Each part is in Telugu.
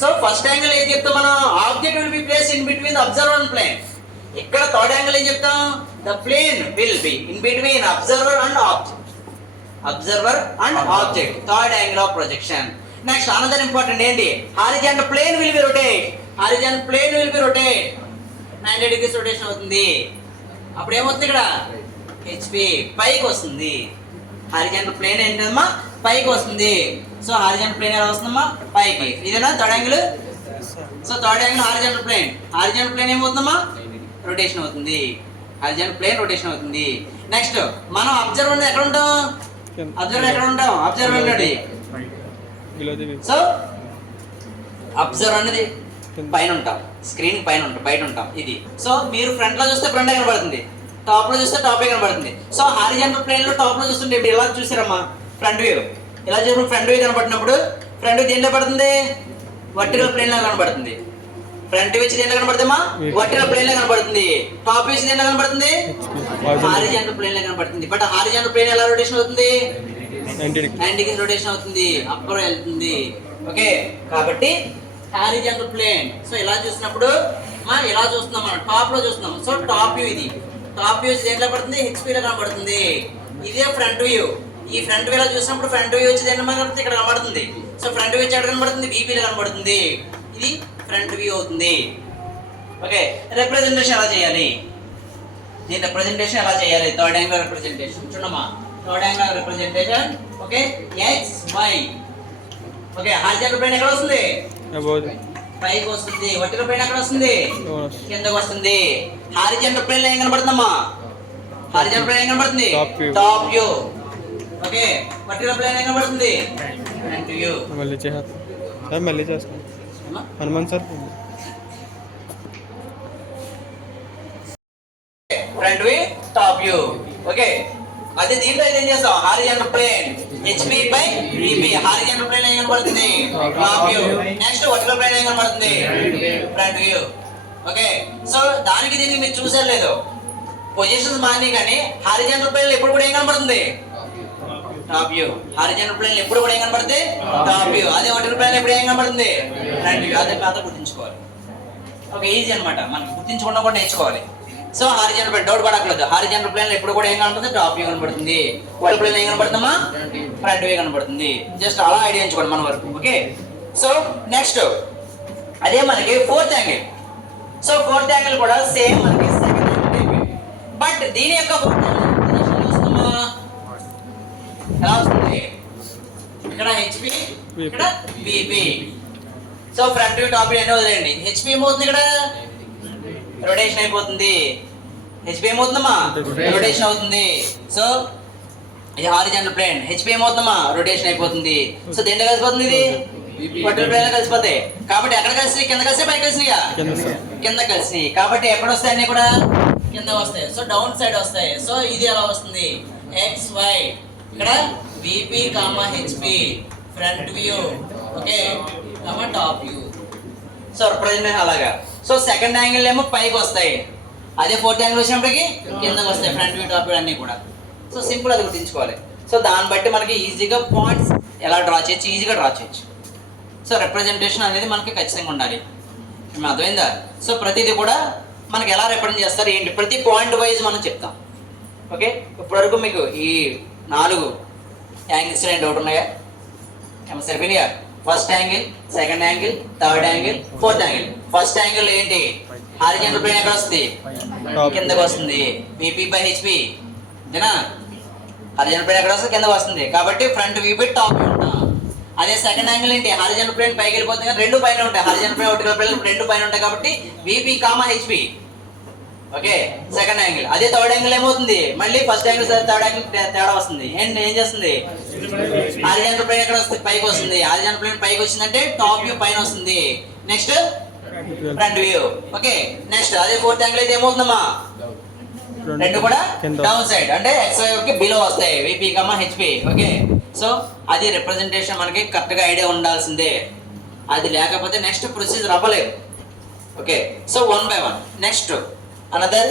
సో ఫస్ట్ యాంగిల్ ఏం చెప్తాం మనం, object will be place in between observer and plane. ఇక్కడ థర్డ్ యాంగిల్ ఏం చెప్తాం, the plane will be in between observer and object. Observer and object, third angle of projection. Next another important ఏంటి, horizontal plane will be rotate. Horizontal plane will be rotate 90 degrees rotation అవుతుంది. అప్పుడు ఏమవుతుంది, ఇక్కడ హెచ్పి పైకి వస్తుంది. హారిజాంటల్ ప్లేన్ ఏంటమ్మా, పైకి వస్తుంది. సో హారిజాంటల్ ప్లేన్ ఎలా వస్తుందమ్మా, పైకి. ఇదేనా third angle. So third angle horizontal plane. Horizontal plane ఏమవుతుందమ్మా, రొటేషన్ అవుతుంది. హారిజాంటల్ ప్లేన్ రొటేషన్ అవుతుంది. నెక్స్ట్ మనం అబ్జర్వర్ ఎక్కడ ఉంటాం, అబ్జర్వర్ ఎక్కడ ఉంటాం, అబ్జర్వర్ అనేది. సో అబ్జర్వర్ అనేది పైన ఉంటాం, స్క్రీన్ పైన ఉంటాం, బయట ఉంటాం. ఇది సో మీరు ఫ్రంట్ లో చూస్తే ఫ్రంట్ కనబడుతుంది, టాప్ లో చూస్తే టాప్ కనబడుతుంది. సో హారిజాంటల్ ప్లేన్ లో టాప్ లో చూస్తుంటే ఇప్పుడు ఇలా చూసారమ్మా, ఫ్రంట్ వ్యూ ఇలా చూసినప్పుడు ఫ్రంట్ వ్యూ కనబడినప్పుడు ఫ్రంట్ వ్యూ దేంట్లో పడుతుంది, వర్టికల్ ప్లేన్ లో కనబడుతుంది. ఫ్రంట్ వ్యూ దేంట్లో కనబడుతుందమ్మా, వర్టికల్ ప్లేన్ లో కనబడుతుంది. టాప్ వ్యూ దేంట్లో కనబడుతుంది, హారిజాంటల్ ప్లేన్ లో కనబడుతుంది. బట్ హారిజాంటల్ ప్లేన్ ఎలా రొటేషన్ అవుతుంది, 90 degrees రొటేషన్ అవుతుంది, అప్పర్ వెళ్తుంది. ఓకే, కాబట్టి హారిజాంటల్ ప్లేన్. సో ఇలా చూసినప్పుడు మనం ఇలా చూస్తున్నాం, మనం టాప్ లో చూస్తున్నాం. సో టాప్ వ్యూ, ఇది టాప్ వ్యూ దేంట్లో పడుతుంది, హెచ్పి లో కనబడుతుంది. ఇదే ఫ్రంట్ వ్యూ. ఈ ఫ్రంట్ వ్యూ లో చూసినప్పుడు ఫ్రంట్ వ్యూ వచ్చి దేంట్లో కనబడుతుంది, ఇక్కడ కనబడుతుంది. సో ఫ్రంట్ వ్యూ ఎక్కడ కనబడుతుంది, బీపీలో కనబడుతుంది. ఇది ఫ్రంట్ వ్యూ అవుతుంది. ఓకే, రిప్రజెంటేషన్ ఎలా చేయాలి, దీని రిప్రజెంటేషన్ ఎలా చేయాలి, థర్డ్ యాంగిల్ రిప్రజెంటేషన్ చూడమ్మా. Third angle representation. Okay, X Y. Okay, horizontal plane ఎక్కడ వస్తుంది, పైకి వస్తుంది. వర్టికల్ ప్లేన్ ఎక్కడ వస్తుంది, కిందకి వస్తుంది. హారిజాంటల్ ప్లేన్ ఏం కనబడుతుందమ్మా, హారిజాంటల్ ప్లేన్ ఏం కనబడుతుంది, top view. Okay, vertical plane ఏం కనబడుతుంది, ఫ్రంట్ వ్యూ. మళ్ళీ చేస్తాం Hanuman sir. Front view, top view. Okay, అదే దీంట్లో ఏం చేస్తాం, horizontal plane HP by VP. Horizontal plane ఏం కనబడుతుంది, top view. Next vertical plane ఏం కనబడుతుంది, ఫ్రంట్ వ్యూ. ఓకే, సో దానికి దీనికి మీరు చూసారు లేదు, పొజిషన్స్ మారినాయి కానీ హారిజాంటల్ ప్లేన్ ఎప్పుడు కూడా ఏం కనబడుతుంది, టాప్ వ్యూ. హారిజాంటల్ ప్లేన్ ఎప్పుడు కూడా ఏం కనబడుతుంది, టాప్ వ్యూ. అదే వర్టికల్ ప్లేన్ ఎప్పుడు ఏం కనబడుతుంది, ఫ్రంట్ వ్యూ. అదే పాత గుర్తుంచుకోవాలి. ఓకే, ఈజీ అనమాట, మనకి గుర్తించుకున్నా కూడా నేర్చుకోవాలి. సో హారిజాంటల్ ప్లేన్ డౌట్ పడకలేదు, హారిజాంటల్ ప్లేన్ ఎప్పుడు కూడా ఏం కనబడుతుంది, టాప్ వ్యూ కనబడుతుంది. వర్టికల్ ప్లేన్ ఏం కనబడుతుందమ్మా, ఫ్రంట్ వ్యూ కనబడుతుంది. జస్ట్ అలా ఐడియా ఎంచుకోండి మన వరకు. ఓకే, సో నెక్స్ట్ అదే మనకి fourth angle. So fourth angle కూడా సేమ్ మనకి సెకండ్ యాంగిల్, బట్ దీని యొక్క ఫోర్త్ యాంగిల్ వస్తుందా, ఎలా వస్తుంది, ఇక్కడ హెచ్పి, ఇక్కడ VP. So front view, top view అన్నీ వదిలేండి. హెచ్పి ఏమవుతుంది, ఇక్కడ రొటేషన్ అయిపోతుంది. హెచ్పి ఏమవుతుందమ్మా, రొటేషన్ అవుతుంది. సో ఇది హారిజాంటల్ ప్లేన్, హెచ్పి ఏమవుతుందమ్మా, రొటేషన్ అయిపోతుంది. సో దేంట్లో కలిసిపోతుంది, ఇది వర్టికల్ ప్లేన్ లో కలిసిపోతాయి. కాబట్టి ఎక్కడ కలిసి, కింద కలిసి పైకి కలిసినాయా, కింద కలిసినాయి. కాబట్టి ఎక్కడ వస్తాయి, అన్ని కూడా కింద వస్తాయి. సో డౌన్ సైడ్ వస్తాయి. సో ఇది ఎలా వస్తుంది, ఎక్స్ వై. ఇక్కడ VP comma HP, front view. Okay, comma top view. So representation అలాగా. సో సెకండ్ యాంగిల్ ఏమో పైకి వస్తాయి, అదే ఫోర్త్ యాంగిల్ వచ్చినప్పటికి కిందకి వస్తాయి, ఫ్రంట్ వ్యూ, టాప్ వ్యూ అన్నీ కూడా. సో సింపుల్, అది గుర్తుంచుకోవాలి. సో దాన్ని బట్టి మనకి ఈజీగా పాయింట్స్ ఎలా డ్రా చేయొచ్చు, ఈజీగా డ్రా చేయొచ్చు. సో రిప్రజెంటేషన్ అనేది మనకి ఖచ్చితంగా ఉండాలి. అర్థమైందా? సో ప్రతిదీ కూడా మనకి ఎలా రిప్రజెంట్ చేస్తారు ఏంటి, ప్రతి పాయింట్ వైజ్ మనం చెప్తాం. ఓకే, ఇప్పటివరకు మీకు ఈ 4 యాంగిల్స్ డౌట్ ఉన్నాయా, సరిపోయినాయా? First angle, second angle, third angle, fourth angle. First angle ఏంటి, హారిజాంటల్ ప్లేన్ ఎక్కడ వస్తుంది, కిందకి వస్తుంది, విపి బై హెచ్పి. అంతేనా, హారిజాంటల్ ప్లేన్ ఎక్కడ వస్తుంది, కిందకి వస్తుంది. కాబట్టి front view by top view ఉంటాం. అదే సెకండ్ యాంగిల్ ఏంటి, హారిజాంటల్ ప్లేన్ పైకి వెళ్ళిపోతుంది కానీ రెండు పైన ఉంటాయి. హారిజాంటల్ ప్లేన్, వర్టికల్ ప్లేన్ రెండు పైన ఉంటాయి. కాబట్టి VP comma HP. Okay, second angle. అదే థర్డ్ యాంగిల్ ఏమవుతుంది, మళ్ళీ ఫస్ట్ యాంగిల్ థర్డ్ యాంగిల్ తేడా వస్తుంది. ఏం చేస్తుంది, హారిజాంటల్ ప్లేన్ ఎక్కడ వస్తుంది, పైకి వస్తుంది. హారిజాంటల్ ప్లేన్ పైకి వచ్చిందంటే టాప్ వ్యూ పైన వస్తుంది. Next front view. Okay, next అదే ఫోర్త్ యాంగిల్ అయితే ఏమవుతుందమ్మా, రెండు కూడా డౌన్ సైడ్ అంటే ఎక్స్ వై బిలో వస్తాయి, VP comma HP. Okay, so అది రిప్రజెంటేషన్ మనకి కరెక్ట్గా ఐడియా ఉండాల్సిందే. అది లేకపోతే నెక్స్ట్ ప్రొసీజర్ అవ్వలేదు. Okay, so 1 by 1. Next another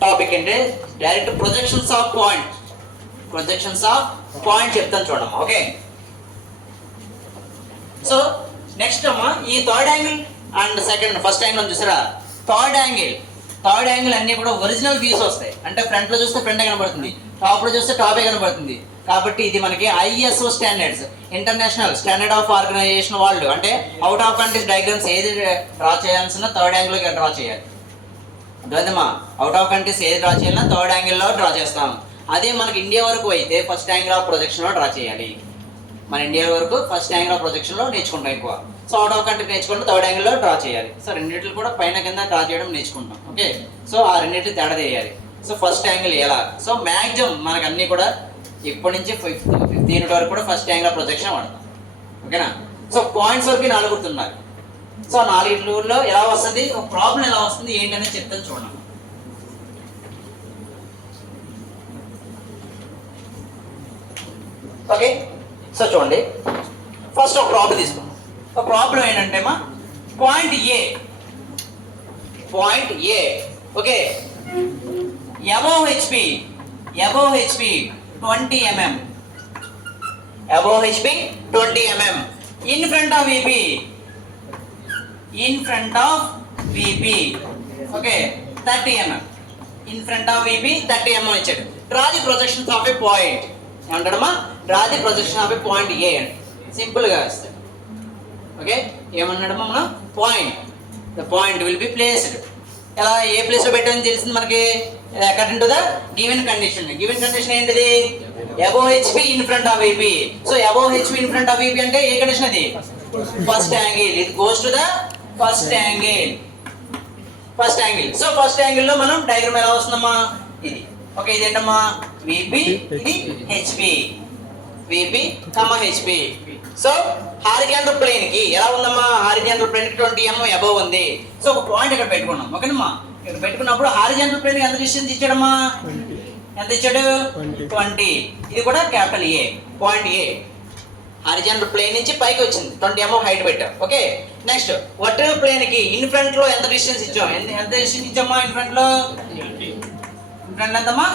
topic అంటే direct projections of point. Projections of point చెప్తాను చూడమ్మా. ఓకే, సో నెక్స్ట్ అమ్మా ఈ third angle and second first angle చూసారా, థర్డ్ యాంగిల్ అన్ని కూడా ఒరిజినల్ వ్యూస్ వస్తాయి. అంటే ఫ్రంట్ లో చూస్తే ఫ్రంట్ కనబడుతుంది, టాప్ లో చూస్తే టాపే కనబడుతుంది. కాబట్టి ఇది మనకి ISO standards, international standard of organization వాళ్ళు, అంటే అవుట్ ఆఫ్ కంట్రీస్ డయాగ్రామ్స్ ఏది డ్రా చేయాల్సిన థర్డ్ యాంగిల్ డ్రా చేయాలి. అర్థమా, అవుట్ ఆఫ్ కంట్రీస్ ఏది డ్రా చేయాలన్నా థర్డ్ యాంగిల్లో డ్రా చేస్తాం. అదే మనకి ఇండియా వరకు అయితే ఫస్ట్ యాంగిల్ ఆఫ్ ప్రొజెక్షన్లో డ్రా చేయాలి. మన ఇండియా వరకు ఫస్ట్ యాంగిల్ ఆఫ్ ప్రొజెక్షన్లో నేర్చుకుంటాం ఎక్కువ. సో అవుట్ ఆఫ్ కంట్రీ నేర్చుకుంటే థర్డ్ యాంగిల్లో డ్రా చేయాలి. సో రెండింటిని కూడా పైన కింద డ్రా చేయడం నేర్చుకుంటాం. ఓకే, సో ఆ రెండింటిని తేడా చేయాలి. సో ఫస్ట్ యాంగిల్ ఎలా, సో మ్యాక్సిమం మనకు అన్నీ కూడా ఇప్పటి నుంచి 15 వరకు కూడా ఫస్ట్ యాంగిల్ ఆఫ్ ప్రొజెక్షన్ వాడతాం. ఓకేనా, సో పాయింట్స్ వరకు 4 గుర్తున్నారు. సో 4 ఎలా వస్తుంది, ఒక ప్రాబ్లం ఎలా వస్తుంది ఏంటి అనేది చెప్తాను చూడండి. ఓకే, సో చూడండి ఫస్ట్ ఒక ప్రాబ్లం తీసుకుందాం. ఒక ప్రాబ్లం ఏంటంటే మా point A okay, above HP 20 mm, above HP 20 mm, in front of VP okay 30 mm, in front of VP 30 mm ఇచ్చాడు. Draw the projections of A point ఏమంటాడమ్మా, draw the projection of A point A అండి, సింపుల్గా వస్తాయి. ఓకే, ఏమన్నాడమ్మా మనం, the point will be placed. ఎలా ఏ ప్లేస్లో పెట్టామని తెలిసింది మనకి, according to the given condition. Given condition ఏంటిది, above HP in front of VP. So above HP in front of VP అంటే ఏ కండిషన్ అది, ఫస్ట్ యాంగిల్. ఇది goes to the first angle. So first angle లో మనం డయాగ్రామ్ ఎలా వస్తుందమ్మా, ఇది ఓకే, ఇది ఏంటమ్మా VP, ఇది HP, VP, HP. So horizontal plane కి ఎలా ఉందమ్మా, హారిజాంటల్ ప్లేన్ కి 20 mm అబోవ్ ఉంది. సో ఒక పాయింట్ ఇక్కడ పెట్టుకున్నాం. ఓకేనమ్మా, ఇక్కడ పెట్టుకున్నప్పుడు హారిజాంటల్ ప్లేన్ ఎంత డిస్టెన్స్ ఇచ్చాడమ్మా, ఎంత ఇచ్చాడు 20. ఇది కూడా capital A, point A horizontal plane నుంచి పైకి వచ్చింది, 20 mm హైట్ పెట్టాం. ఓకే, నెక్స్ట్ వర్టికల్ ప్లేన్ కి ఇన్ ఫ్రంట్ లో ఎంత డిస్టెన్స్ ఇచ్చాం, ఎంత డిస్టెన్స్ ఇచ్చామా ఇన్ ఫ్రంట్ లో, ఇన్ ఫ్రంట్ ఎంతమ్మా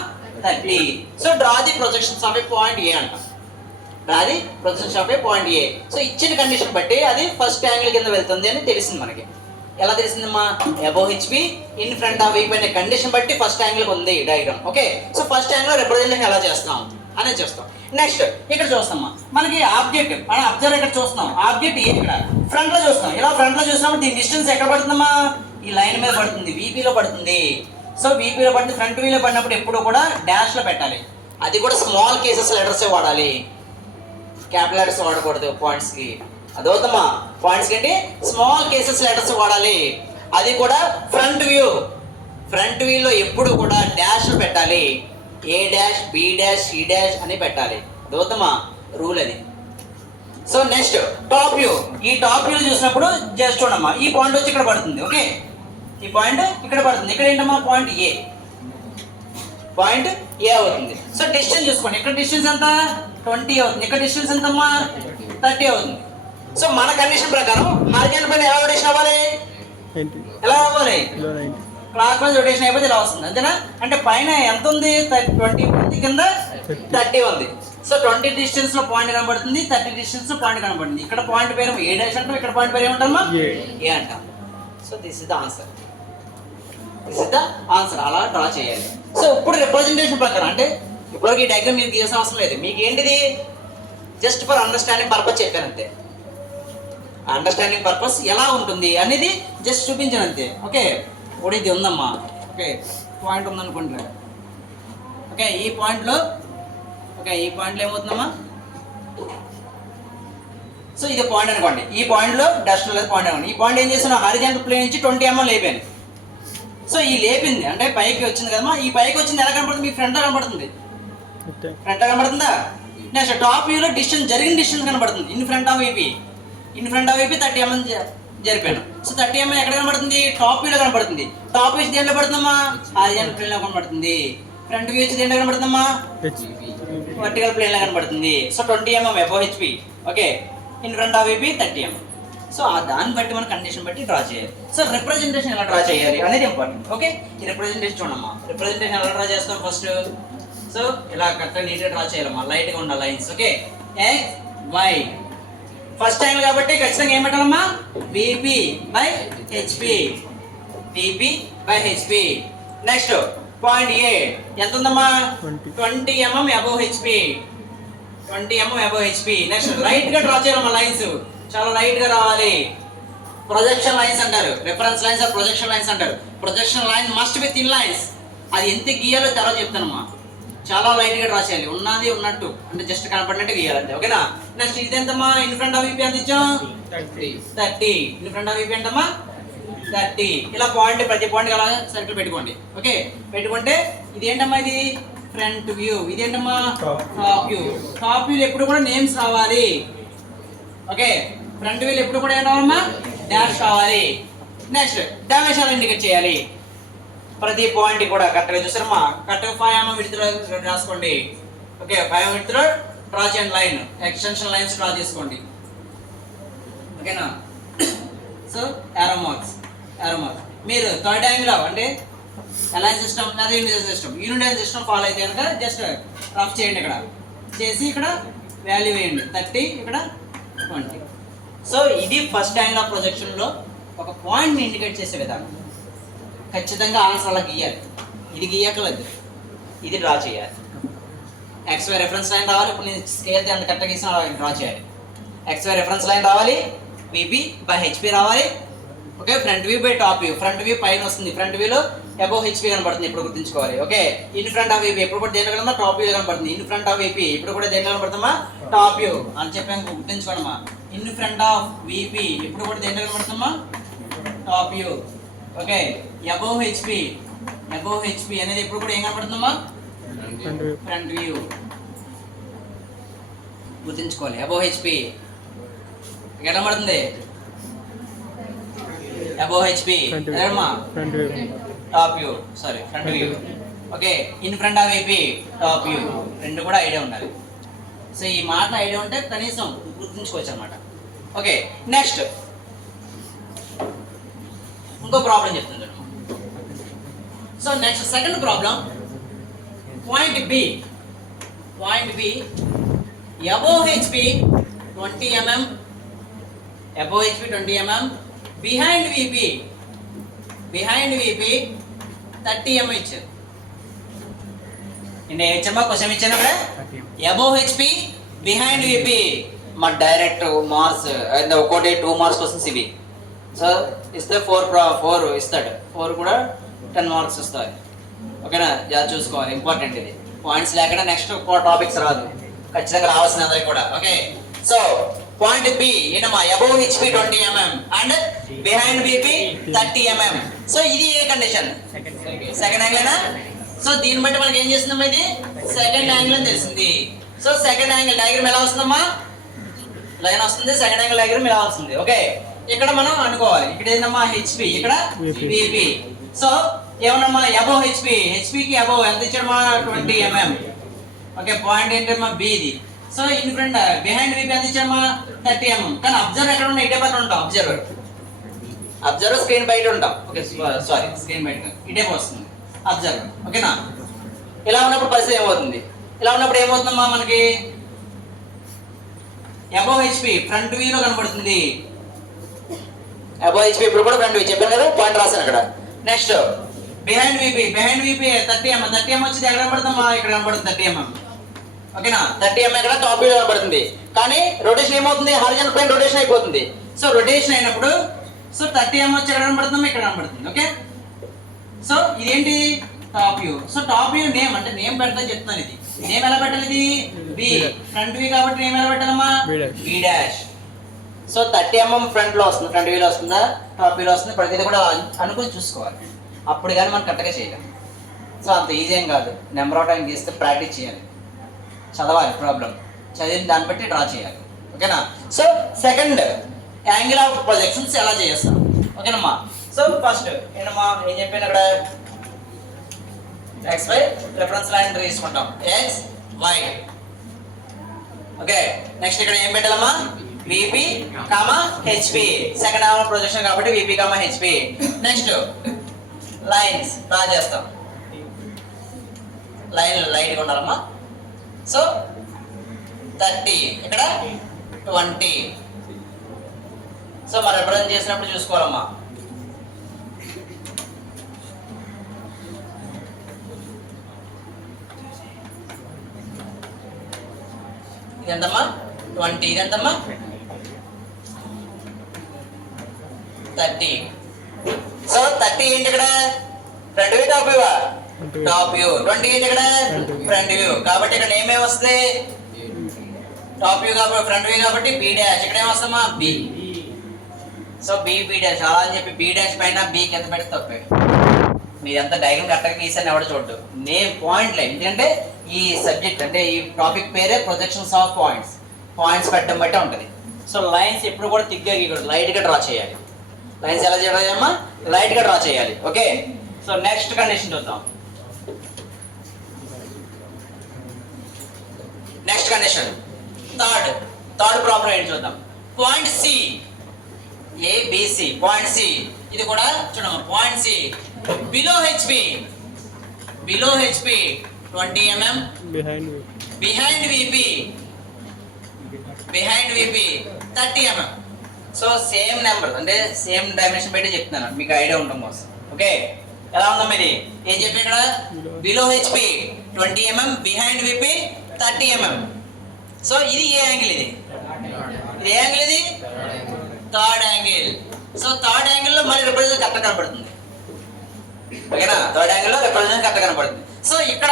30. So draw the projections of A point A అంట, draw the projections of A point A. So ఇచ్చిన కండిషన్ బట్టి అది ఫస్ట్ యాంగిల్ కింద వెళ్తుంది అని తెలిసింది మనకి. ఎలా తెలిసిందమ్మా, above HP in front of VP అనే కండిషన్ బట్టి ఫస్ట్ యాంగిల్ ఉంది diagram. Okay, so first angle representation ఎలా చేస్తాం అనేది చేస్తాం. నెక్స్ట్ ఇక్కడ చూస్తామా, మనకి ఆబ్జెక్ట్ మనం అబ్జర్వ్ ఇక్కడ చూస్తున్నాం, ఆబ్జెక్ట్ ఇక్కడ ఫ్రంట్ లో చూస్తాం. ఇలా ఫ్రంట్ లో చూసినప్పుడు దీని డిస్టెన్స్ ఎక్కడ పడుతుందమ్మా, ఈ లైన్ మీద పడుతుంది, VP లో పడుతుంది. సో VP లో పడుతుంది, ఫ్రంట్ వ్యూలో పడినప్పుడు ఎప్పుడు కూడా డాష్ లో పెట్టాలి. అది కూడా స్మాల్ కేసెస్ లెటర్స్ వాడాలి, క్యాపిటల్ లెటర్స్ వాడకూడదు పాయింట్స్ కి. అదవుతామా, పాయింట్స్ కి ఏంటి స్మాల్ కేసెస్ లెటర్స్ వాడాలి. అది కూడా ఫ్రంట్ వ్యూలో ఎప్పుడు కూడా డాష్ పెట్టాలి, A dash B dash C dash అని పెట్టాలి. అదవుతామా, రూల్ అది. సో నెక్స్ట్ టాప్ వ్యూ, ఈ టాప్ వ్యూ చూసినప్పుడు జస్ట్ చూడమ్మా, ఈ పాయింట్ వచ్చి ఇక్కడ పడుతుంది. ఓకే, ఈ పాయింట్ ఇక్కడ పడుతుంది. ఇక్కడ ఏంటమ్మా పాయింట్ ఏ అవుతుంది. సో డిస్టెన్స్ చూసుకోండి, ఇక్కడ డిస్టెన్స్ ఎంత 20 అవుతుంది, ఇక్కడ డిస్టెన్స్ ఎంతమ్మా 30 అవుతుంది. సో మన కండిషన్ ప్రకారం హారిజాంటల్ ప్లేన్ ఎలా రొటేషన్ అవ్వాలి, ఎలా అవ్వాలి, క్లాక్ వైజ్ రొటేషన్ అయిపోతే ఇలా వస్తుంది అంతేనా. అంటే పైన ఎంత ఉంది 20 ఉంది, కింద 30 ఉంది. సో 20 డిస్టెన్స్ లో పాయింట్ కనబడుతుంది, 30 డిస్టెన్స్ లో పాయింట్ కనబడుతుంది. ఇక్కడ పాయింట్ పేరు ఏ డాష్ అంటాం, ఇక్కడ పాయింట్ పేరు ఏమంటామా ఏ అంటాం. So this is the answer, అలా డ్రా చేయాలి. సో ఇప్పుడు రిప్రజెంటేషన్ ప్రకారం అంటే ఇప్పుడు ఈ డయాగ్రామ్ మీకు గీయాల్సిన అవసరం లేదు, మీకు ఏంటిది జస్ట్ ఫర్ అండర్స్టాండింగ్ పర్పస్ చెప్పాను అంతే. అండర్స్టాండింగ్ పర్పస్ ఎలా ఉంటుంది అనేది జస్ట్ చూపించాను అంతే. ఓకే, ఇప్పుడు ఇది ఉందమ్మా, ఓకే పాయింట్ ఉందనుకుంటా. ఓకే, ఈ పాయింట్లో ఏమవుతుందమ్మా, సో ఇది పాయింట్ అనుకోండి, ఈ పాయింట్లో డస్ట్ లేదు పాయింట్ అనుకోండి. ఈ పాయింట్ ఏం చేస్తున్నా, హారిజాంటల్ ప్లేన్ నుంచి 20 mm లేపాను. సో ఈ లేపింది అంటే పైకి వచ్చింది కదమ్మా, ఈ పైకి వచ్చింది ఎలా కనపడుతుంది, మీ ఫ్రంట్ కనపడుతుంది, కనపడుతుందా. నెక్స్ట్ టాప్ వ్యూలో డిస్టెన్స్, జరిగిన డిస్టెన్స్ కనపడుతుంది, in front of VP 30 mm జరిపాను. సో 30 mm ఎక్కడ కనబడుతుంది, టాప్ వ్యూలో కనబడుతుంది. టాప్ వ్యూ దేంట్లో పడుతుందమ్మా, హారిజాంటల్ ప్లేన్ లో కనబడుతుంది. ఫ్రంట్ వ్యూ వచ్చి దేంట్లో కనబడుతుందమ్మా, వర్టికల్ ప్లేన్ లో కనబడుతుంది. So 20 mm above HP. Okay, in front of VP 30 mm. So దాన్ని బట్టి మన కండిషన్ బట్టి డ్రా చేయాలి. సో రిప్రజెంటేషన్ ఎలా డ్రా చేయాలి అనేది ఇంపార్టెంట్. ఓకే, ఈ రిప్రజెంటేషన్ చూడమ్మా, రిప్రజెంటేషన్ ఎలా డ్రా చేస్తాం ఫస్ట్. సో ఇలా కరెక్ట్గా నీట్గా డ్రా చేయాలమ్మా, లైట్గా ఉండాలి lines. Okay, X Y first angle కాబట్టి ఖచ్చితంగా ఏం పెట్టాలమ్మా VP by HP, VP by HP. Next point A ఎంత ఉందమ్మా 20 mm above HP, 20 mm above HP. Next light గా డ్రా చేయాలమ్మా లైన్స్, చాలా లైట్ గా రావాలి. ప్రొజెక్షన్ లైన్స్ అంటారు, reference lines or projection lines అంటారు. Projection line must be thin lines. అది ఎంత గీయాలో తర్వాత చెప్తానమ్మా. చాలా లైట్ గా డ్రా చేయాలి, ఉన్నది ఉన్నట్టు అంటే జస్ట్ కనపడినట్టు గీయాలి అంతే. ఓకేనా. నెక్స్ట్ ఇది ఎంతమ్మా ఇన్ ఫ్రంట్ ఆఫ్ విపి ఎంత ఇచ్చాం 30. ఇన్ ఫ్రంట్ ఆఫ్ విపి ఎంతమ్మా 30. ఇలా పాయింట్ ప్రతి పాయింట్ అలా సర్కిల్ పెట్టుకోండి. ఓకే పెట్టుకుంటే ఇది ఏంటమ్మా ఇది ఫ్రంట్ వ్యూ, ఇది ఏంటమ్మా టాప్ వ్యూ. టాప్ వ్యూ ఎప్పుడు కూడా నేమ్స్ రావాలి. ఓకే ఫ్రంట్ వ్యూ ఎప్పుడు కూడా ఏం రావాలమ్మా డాష్ రావాలి. నెక్స్ట్ డైమెన్షన్ ఇండికేట్ చేయాలి ప్రతి పాయింట్ కూడా కరెక్ట్గా చూసారమ్మా. కరెక్ట్గా 5 mm విడ్త్లో రాసుకోండి. ఓకే 5 mm విడ్త్లో డ్రా చేయండి లైన్, ఎక్స్టెన్షన్ లైన్స్ డ్రా చేసుకోండి. ఓకేనా. సో యారో మార్క్స్ మీరు థర్డ్ యాంగిల్ అంటే అలైన్ సిస్టమ్ లేదా unit system, unit system follow అయితే కనుక జస్ట్ రఫ్ చేయండి. ఇక్కడ చేసి ఇక్కడ వాల్యూ వేయండి 30, ఇక్కడ 20. సో ఇది ఫస్ట్ యాంగిల్ ఆఫ్ ప్రొజెక్షన్లో ఒక పాయింట్ని ఇండికేట్ చేసే విధానం. ఖచ్చితంగా ఆన్సర్ అలా గీయాలి. ఇది గీయకలేదు, ఇది డ్రా చేయాలి. XY రెఫరెన్స్ లైన్ రావాలి. ఇప్పుడు నేను స్కేల్ అంత కరెక్ట్గా గీసిన డ్రా చేయాలి. XY రెఫరెన్స్ లైన్ రావాలి, విపి బై హెచ్పి రావాలి. Okay front view by top view, front view పైన వస్తుంది, ఫ్రంట్ వ్యూలో అబోవ్ హెచ్పి కనబడుతుంది ఇప్పుడు గుర్తుంచుకోవాలి. Okay in front of VP ఎప్పుడు కూడా దేని కనబడుతుందా టాప్ వ్యూ కనబడుతుంది. ఇన్ ఫ్రంట్ ఆఫ్ విపి ఇప్పుడు కూడా దేని కనబడుతుందా టాప్ వ్యూ అని చెప్పి గుర్తుంచుకోండమ్మా. ఇన్ ఫ్రంట్ ఆఫ్ విపి ఎప్పుడు కూడా దేని కనబడుతుందమ్మా top view. Okay above HP అనేది ఎప్పుడు కూడా ఏం కనబడుతుందమ్మా ఫ్రంట్ వ్యూ గుర్తుంచుకోవాలి. అబోవ్ హెచ్పి ఎక్కడ కనబడుతుంది అబోవ్ హెచ్పి ఎక్కడమ్మా top view, sorry front view. Okay in front of VP top view, రెండు కూడా ఐడియా ఉండాలి. సో ఈ మాట ఐడియా ఉంటే కనీసం గుర్తుంచుకోవచ్చు అనమాట. ఓకే నెక్స్ట్ ఇంకో ప్రాబ్లం చెప్తుంది. So next second problem point B above HP 20 mm, above HP 20 mm, behind VP 30 mm ఇచ్చారు. నేను హెచ్ఎంఆ క్వశ్చన్ ఇచ్చాను అక్కడ అబోవ్ హెచ్పి బిహైండ్ విపి మా డైరెక్ట్ మార్క్స్ ఒక్కోటి 2 మార్క్స్ క్వశ్చన్స్ ఇవి. సో ఇస్తే 4 ఇస్తాడు, 4 కూడా 10 మార్క్స్ వస్తాయి. ఓకేనా జాగ్రత్త చూసుకోవాలి, ఇంపార్టెంట్ ఇది. పాయింట్స్ లేకుండా నెక్స్ట్ టాపిక్స్ రాదు, ఖచ్చితంగా రావాల్సిన అందరికి కూడా. ఓకే సో పాయింట్ బి ఏంటమ్మా above HP 20 mm and behind VP 30 mm. So ఇది ఏ కండిషన్ సెకండ్ యాంగిల్. సో దీన్ని బట్టి మనకి ఏం చేస్తుందమ్మా ఇది సెకండ్ యాంగిల్ అని తెలిసింది. సో సెకండ్ యాంగిల్ డయాగ్రామ్ ఎలా వస్తుందమ్మా లైన్ వస్తుంది, సెకండ్ యాంగిల్ డయాగ్రామ్ ఇలా వస్తుంది. ఓకే ఇక్కడ మనం అనుకోవాలి ఇక్కడ ఏంటమ్మా హెచ్పి, ఇక్కడ విపి. సో ఏమన్నమ్మా అబోవ్ హెచ్పికి అబోవ్ ఎంత ఇచ్చాడమ్మా 20 mm. ఓకే పాయింట్ ఏంటమ్మా బి ఇది. So in front behind VP ఎంత ఇచ్చాడమ్మా 30 mm. కానీ అబ్జర్వర్ ఎక్కడ ఉన్నా ఇటే పక్కన ఉంటాం, అబ్జర్వర్ స్క్రీన్ బయట ఉంటాం. ఓకే సారీ స్క్రీన్ బయట ఇటే వస్తుంది అబ్జర్వర్. ఓకేనా ఇలా ఉన్నప్పుడు పరిస్థితి ఏమవుతుంది, ఇలా ఉన్నప్పుడు ఏమవుతుందమ్మా మనకి అబోవ్ హెచ్పి ఫ్రంట్ వ్యూలో కనబడుతుంది. అబోవ్ హెచ్పి ఇప్పుడు కూడా ఫ్రంట్ వ్యూ చెప్పాను కదా, పాయింట్ రాశాను అక్కడ. Next behind VP 30 mm. 30 mm వచ్చి ఎక్కడ కనబడుతుందమ్మా ఇక్కడ కనబడుతుంది 30 mm. ఓకేనా 30 mm ఇక్కడ టాప్ వ్యూ కనబడుతుంది. కానీ రొటేషన్ ఏమవుతుంది హారిజాంటల్ ప్లేన్ రొటేషన్ అయిపోతుంది. సో రొటేషన్ అయినప్పుడు సో 30 mm వచ్చి ఎక్కడ కనబడుతుందమ్మా ఇక్కడ కనబడుతుంది. ఓకే సో ఇదేంటి top view. So top view name అంటే నేమ్ పెడతా చెప్తున్నాను. ఇది నేమ్ ఎలా పెట్టాలి, ఇది బి ఫ్రంట్ వ్యూ కాబట్టి నేమ్ ఎలా పెట్టాలమ్మా B dash. So 30 mm front లో వస్తుంది, ఫ్రంట్ వ్యూలో వస్తుందా టాప్ వ్యూలో వస్తుంది, ప్రతిదీ కూడా అనుకుని చూసుకోవాలి. అప్పుడు కానీ మనం కరెక్ట్గా చేయలేం. సో అంత ఈజీ ఏం కాదు, నెంబర్ ఆఫ్ టైం తీస్తే ప్రాక్టీస్ చేయాలి, చదవాలి, ప్రాబ్లం చదివిన దాన్ని బట్టి డ్రా చేయాలి. ఓకేనా. So second angle of projections ఎలా చేస్తాం. ఓకేనమ్మా. సో ఫస్ట్ ఏంటమ్మా ఏం చెప్పాను అక్కడ XY రెఫరెన్స్ లైన్ తీసుకుంటాం XY. ఓకే నెక్స్ట్ ఇక్కడ ఏం పెట్టాలమ్మా VP, HP. Second angle projection కాబట్టి VP, HP. Next lines draw చేస్తాం, లైన్ లైట్గా ఉండాలమ్మా. సో 30 ఇక్కడ 20 సో మరి రిప్రజెంట్ చేసినప్పుడు చూసుకోవాలమ్మా. ఇదెంతమ్మా 20, ఇదెంతమ్మా 30. సో 30 ఏంటి ఇక్కడ front view top view, top view. 20 ఏంటి ఇక్కడ ఫ్రంట్ వ్యూ. కాబట్టి ఇక్కడ ఏమేమి వస్తుంది, టాప్ వ్యూ కాబట్టి ఫ్రంట్ వ్యూ కాబట్టి బి డాష్. ఇక్కడ ఏమొస్తామా బి. సో బి డాష్ అలా అని చెప్పి బి డాష్ పైన బి కింద పెడితే తప్పే. మీరు ఎంత డయాగ్రామ్ కరెక్ట్గా గీసాను ఎవడ చూడదు. నేమ్ పాయింట్ లైన్, ఎందుకంటే ఈ సబ్జెక్ట్ అంటే ఈ టాపిక్ పేరే ప్రొజెక్షన్స్ ఆఫ్ పాయింట్స్. పాయింట్స్ పెట్టడం బట్టే ఉంటుంది. సో లైన్స్ ఎప్పుడు కూడా తిగ్గా గీయకూడదు, లైట్గా డ్రా చేయాలి. లైన్స్ ఎలా చేయాలమ్మా, లైట్గా డ్రా చేయాలి. ఓకే. సో నెక్స్ట్ కండిషన్ చూద్దాం. నెక్స్ట్ కండిషన్ థర్డ్ ప్రాబ్లం ఏంటి చూద్దాం. Point C, ABC point C. ఇది కూడా చూడమ్మా point C below HP 20 mm, behind VP 30 mm. So same number అంటే సేమ్ డైమెన్షన్ పెట్టి చెప్తున్నాను, మీకు ఐడియా ఉండడం కోసం. ఓకే, ఎలా ఉందాం ఇది ఏం చెప్పి ఇక్కడ below HP 20 mm, behind VP 30 mm. So ఇది ఏ యాంగిల్, ఇది ఏ యాంగిల్, ఇది third angle. So third angle లో మళ్ళీ రిప్రజెంట్ కరెక్ట్ కనపడుతుంది. ఓకేనా, థర్డ్ యాంగిల్ లో రిప్రజెంట్ కరెక్ట్ కనపడుతుంది. సో ఇక్కడ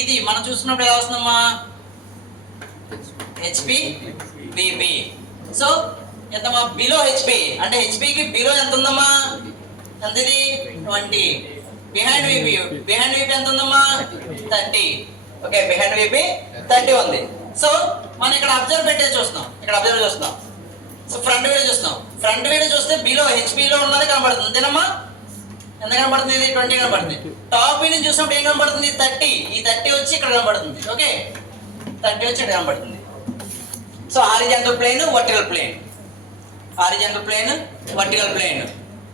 ఇది మనం చూసుకున్నప్పుడు ఎలా వస్తుందమ్మా హెచ్పి విపి. సో ఎంతమ్మా బిలో హెచ్పి అంటే హెచ్పికి బిలో ఎంత ఉందమ్మా, ఎంత ఇది 20. బిహైండ్ విపి ఎంత ఉందమ్మా 30. ఓకే, బిహైండ్ విపి 30 ఉంది. సో మనం ఇక్కడ అబ్జర్వ్ పెట్టేది చూస్తున్నాం, ఇక్కడ అబ్జర్వ్ చూస్తున్నాం. సో ఫ్రంట్ వీడియో చూస్తున్నాం. ఫ్రంట్ వీడియో చూస్తే బిలో హెచ్పిలో ఉన్నది కనబడుతుంది. అంతేనమ్మా, ఎంత కనబడుతుంది, ఇది 20 కనబడుతుంది. టాప్ వ్యూ నుంచి చూసినప్పుడు ఏం కనబడుతుంది 30. ఈ 30 వచ్చి ఇక్కడ కనబడుతుంది. ఓకే, 30 వచ్చి ఇక్కడ కనబడుతుంది. So horizontal plane, vertical plane, horizontal plane, vertical plane.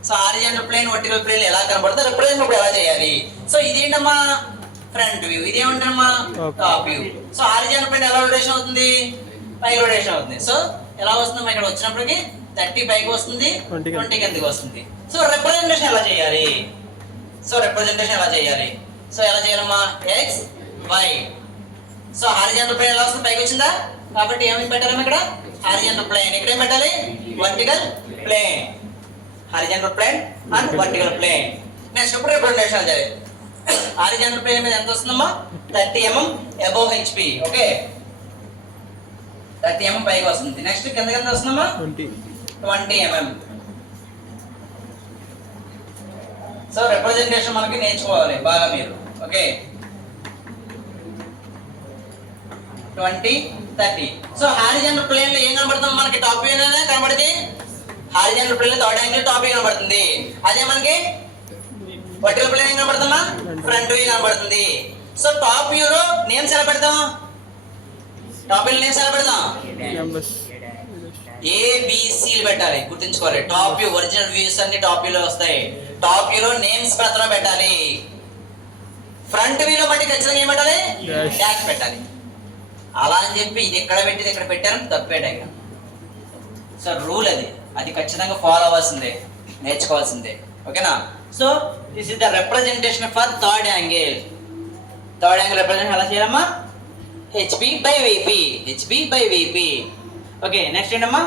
So horizontal plane, vertical plane ఎలా కనబడుతుంది, రిప్రజెంట్ ఇప్పుడు ఎలా చేయాలి. సో ఇదేంటమ్మా ఫ్రంట్ వ్యూ, ఇదేమంటారమ్మా top view. So horizontal plane ఎలా రొటేషన్ అవుతుంది, పై రొటేషన్ అవుతుంది. సో ఎలా వస్తుందమ్మా, ఇక్కడ వచ్చినప్పటికి 30 పైకి వస్తుంది, 20 కిందకి వస్తుంది. సో రిప్రజెంటేషన్ ఎలా చేయాలి, సో రిప్రజెంటేషన్ ఎలా చేయాలి. సో ఎలా చేయాలమ్మా X Y. So horizontal plane ఎలా వస్తుంది, పైకి వచ్చిందా, కాబట్టి ఏమేమి పెట్టాలమ్మా ఇక్కడ హారిజాంటల్ ప్లేన్. ఇక్కడ ఏం పెట్టాలి vertical plane, horizontal plane and vertical plane. Next ఇప్పుడు రిప్రజెంటేషన్ చేయాలి. హారిజాంటల్ ప్లేన్ మీద ఎంత వస్తుందమ్మా 30 mm above HP. Okay, 30 mm పైకి వస్తుంది. నెక్స్ట్ కింద కింద వస్తుందమ్మా 20 mm. సో రిప్రజెంటేషన్ మనకి నేర్చుకోవాలి బాగా మీరు. ఓకే, 20, 30. సో హారిజాంటల్ ప్లేన్ లో ఏం కనబడుతుంది మనకి, టాప్ వ్యూ కనబడింది. హారిజాంటల్ ప్లేన్ లో థర్డ్ యాంగిల్ టాప్ వ్యూ కనబడుతుంది. అదే మనకి వర్టికల్ ప్లేన్ ఏం కనబడుతుందా, ఫ్రంట్ వ్యూ కనబడుతుంది. సో టాప్ వ్యూ లో నేమ్స్ ఎలా పెడతాం, టాప్ వ్యూ నేమ్స్ ఎలా పెడతాం, ఏబిసి పెట్టాలి, గుర్తుంచుకోవాలి. టాప్ వ్యూ ఒరిజినల్ వ్యూస్ అన్ని టాప్ వ్యూలో వస్తాయి. టాప్ వ్యూలో నేమ్స్ మాత్రమే పెట్టాలి. ఫ్రంట్ వ్యూలో బట్టి ఖచ్చితంగా ఏం పెట్టాలి, డాష్ పెట్టాలి. అలా అని చెప్పి ఇది ఎక్కడ పెట్టింది ఇక్కడ పెట్టారని తప్పే డయాగ్రామ్. సో రూల్ అది ఖచ్చితంగా ఫాలో అవ్వాల్సిందే, నేర్చుకోవాల్సిందే. ఓకేనా. So this is the representation for third angle. Third angle representation ఎలా చేయాలమ్మా HP by VP. Okay, next ఏంటమ్మా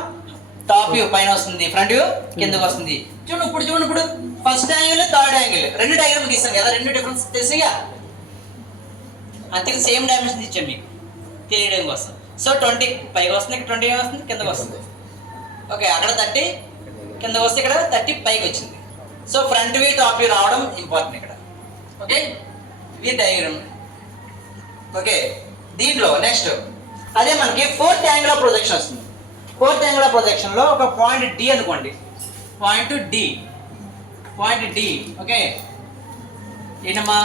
టాప్ వ్యూ పైన వస్తుంది, ఫ్రంట్ వ్యూ కిందకి వస్తుంది. చూడండి ఇప్పుడు ఫస్ట్ యాంగిల్ థర్డ్ యాంగిల్ రెండు డయాగ్రామ్ గీస్తాం కదా, రెండు డిఫరెన్స్ తెలిసిగా అంతే సేమ్ డైమెన్షన్ ఇచ్చాం మీకు తెలియడం కోసం. సో 20 పైకి వస్తుంది, ఇక్కడ 20 వస్తుంది, కిందకి వస్తుంది. ఓకే, అక్కడ 30 కిందకి వస్తే ఇక్కడ 30 పైకి వచ్చింది. So front view top view రావడం ఇంపార్టెంట్ ఇక్కడ. ఓకే, ఇది డయాగ్రామ్. ఓకే, దీంట్లో నెక్స్ట్ అదే మనకి ఫోర్త్ యాంగిల్ ఆఫ్ ప్రొజెక్షన్ వస్తుంది. ఫోర్త్ యాంగిల్ ఆఫ్ ప్రొజెక్షన్ లో ఒక పాయింట్ డి అనుకోండి, పాయింట్ డి. ఓకే, ఏంటమ్మా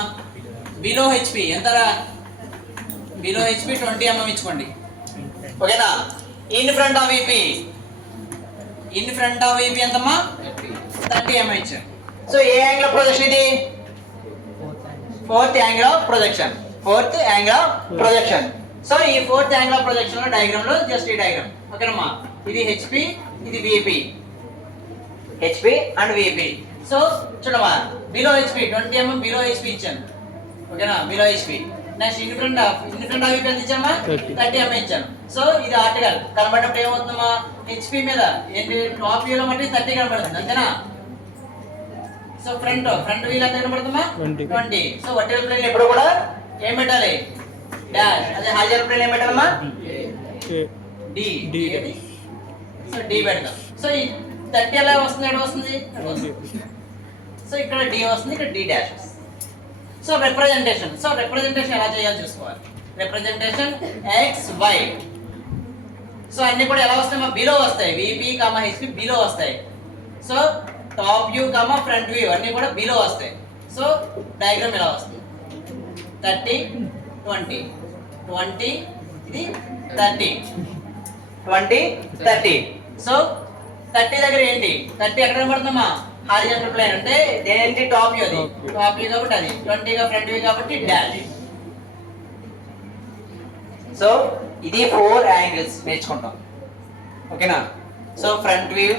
బిలో హెచ్పి ఎంతరా, బిలో హెచ్పి 20 mm ఇచ్చుకోండి. ఓకేనా. ఇన్ ఫ్రంట్ ఆఫ్ విపి ఎంతమ్మా 30 mm ఇచ్చారు. సో ఏ యాంగిల్ ఆఫ్ ప్రొజెక్షన్ ఇది, fourth angle of projection. So ఈ ఫోర్త్ యాంగిల్ ఆఫ్ ప్రొజెక్షన్ లో డయాగ్రామ్ లో జస్ట్ ఈ డయాగ్రామ్. ఓకేనమ్మా, ఇది హెచ్పి, ఇది VP. HP and VP. So చూడమ్మా, below HP 20 mm below HP ఇచ్చాను, ఓకేనా, below HP. Next in front of VP ఎంత ఇచ్చామా, 30 mm ఇచ్చాను. సో ఇది ఆర్టికల్ కనబడినప్పుడు ఏమవుతుందమ్మా, హెచ్పి మీద ఏంటి టాప్ వ్యూలో మట్టి 30 కనబడుతుంది, అంతేనా. సో ఫ్రంట్ వీల్ ఎంత కనబడుతుందా, 20. సో వర్టికల్ ప్లేన్ ఎప్పుడు కూడా ఏం పెట్టాలి, డాష్. అదే హారిజాంటల్ ప్లేన్ ఏం పెట్టాలమ్మా, డి. సో డి పెడతాం. సో ఈ 30 ఎలా వస్తుంది, ఎక్కడ వస్తుంది, సో ఇక్కడ డి వస్తుంది, ఇక్కడ డి డాష్ వస్తుంది. సో రిప్రజెంటేషన్ ఎలా చేయాలో చూసుకోవాలి. Representation X Y. సో అన్ని కూడా ఎలా వస్తాయి, బిలో వస్తాయి, విపి హెచ్పి బిలో వస్తాయి. So top view front view అన్ని కూడా బిలో వస్తాయి. సో డయాగ్రామ్ ఎలా వస్తుంది, 30 20 20 ఇది 30 20 30. సో 30 దగ్గర ఏంటి, 30 ఎక్కడ కనబడుతుందమ్మా, హారిజాంటల్ ప్లేన్ అంటే ఏంటి, టాప్ వ్యూ. అది టాప్ వ్యూ కాబట్టి అది 20 గా ఫ్రంట్ వ్యూ కాబట్టి డాష్. సో ఇది 4 యాంగిల్స్ నేర్చుకుంటాం, ఓకేనా. So front view,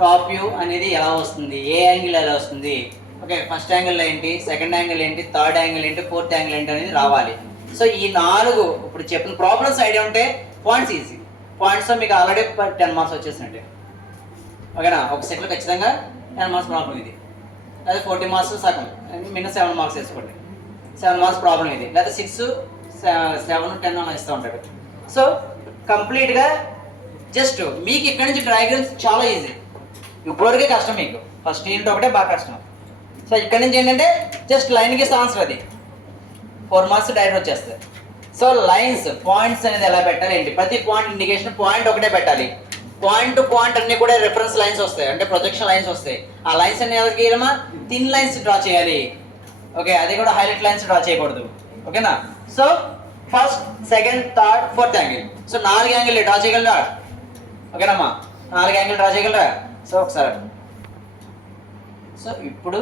top view అనేది ఎలా వస్తుంది, ఏ యాంగిల్ ఎలా వస్తుంది, ఓకే. ఫస్ట్ యాంగిల్ ఏంటి, సెకండ్ యాంగిల్ ఏంటి, థర్డ్ యాంగిల్ ఏంటి, ఫోర్త్ యాంగిల్ ఏంటి అనేది రావాలి. సో ఈ 4 ఇప్పుడు చెప్పిన ప్రాబ్లమ్స్ ఐడియా ఉంటే పాయింట్స్ ఈజీ. పాయింట్స్తో మీకు ఆల్రెడీ 10 మార్క్స్ వచ్చేసినట్టే, ఓకేనా. ఒక సెట్లో ఖచ్చితంగా 10 మార్క్స్ ప్రాబ్లం ఇది, లేదా 40 మార్క్స్ సగం, మినిమం 7 మార్క్స్ వేసుకోండి. 7 మార్క్స్ ప్రాబ్లం ఇది, లేదా 6 7 10 అలా ఇస్తూ ఉంటాడు. సో కంప్లీట్గా జస్ట్ మీకు ఇక్కడ నుంచి డయాగ్రామ్స్ చాలా ఈజీ. ఇప్పటివరకే కష్టం మీకు, ఫస్ట్ యూనిట్ ఒకటే బాగా కష్టం. సో ఇక్కడ నుంచి ఏంటంటే జస్ట్ లైన్కి ఆన్సర్, అది 4 మార్క్స్ డైరెక్ట్ వచ్చేస్తుంది. సో లైన్స్, పాయింట్స్ అనేది ఎలా పెట్టాలి ఏంటి, ప్రతి పాయింట్ ఇండికేషన్ పాయింట్ ఒకటే పెట్టాలి. పాయింట్ టు పాయింట్ అన్ని కూడా రిఫరెన్స్ లైన్స్ వస్తాయి, అంటే ప్రొజెక్షన్ లైన్స్ వస్తాయి. ఆ లైన్స్ అన్ని ఎవరికి గీయడమా, థిన్ లైన్స్ డ్రా చేయాలి, ఓకే. అది కూడా హైలైట్ లైన్స్ డ్రా చేయకూడదు, ఓకేనా. So first second third fourth angle. So 4 angle draw చేయగలరా, ఓకేనమ్మా, 4 యాంగిల్ డ్రా చేయగలరా. సో ఒకసారి, సో ఇప్పుడు